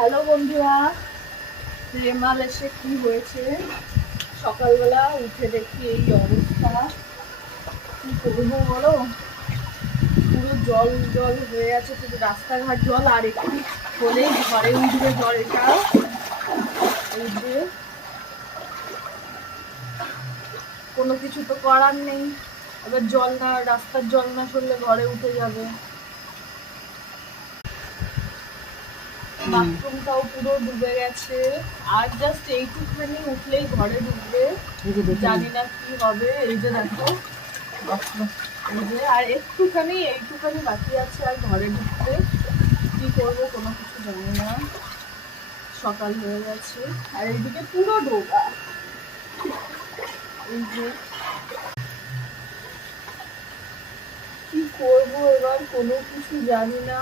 Hello বন্ধুরা, রেমাল এসে কি হয়েছে? সকালবেলা উঠে দেখি এই অবস্থা। কি করবো বলো, পুরো জল জল হয়ে আছে, পুরো রাস্তাঘাট জল। আর একটু হলেই ঘরে উঠবে জলটা। এই যে কোনো কিছু তো করার নেই, এবার জল না, রাস্তার জল না সরলে ঘরে উঠে যাবে। বাথরুমটাও পুরো ডুবে গেছে। আর জাস্ট এইটুখানি উঠলেই ঘরে ঢুকবে, জানি না কি হবে। এই যে দেখো, এই যে আর এইটুখানি বাকি আছে আর ঘরে ঢুকতে। কি করবো কোনো কিছু জানি না। সকাল হয়ে গেছে আর এইদিকে পুরো ডোবা। এই যে কি করবো এবার কোনো কিছু জানি না।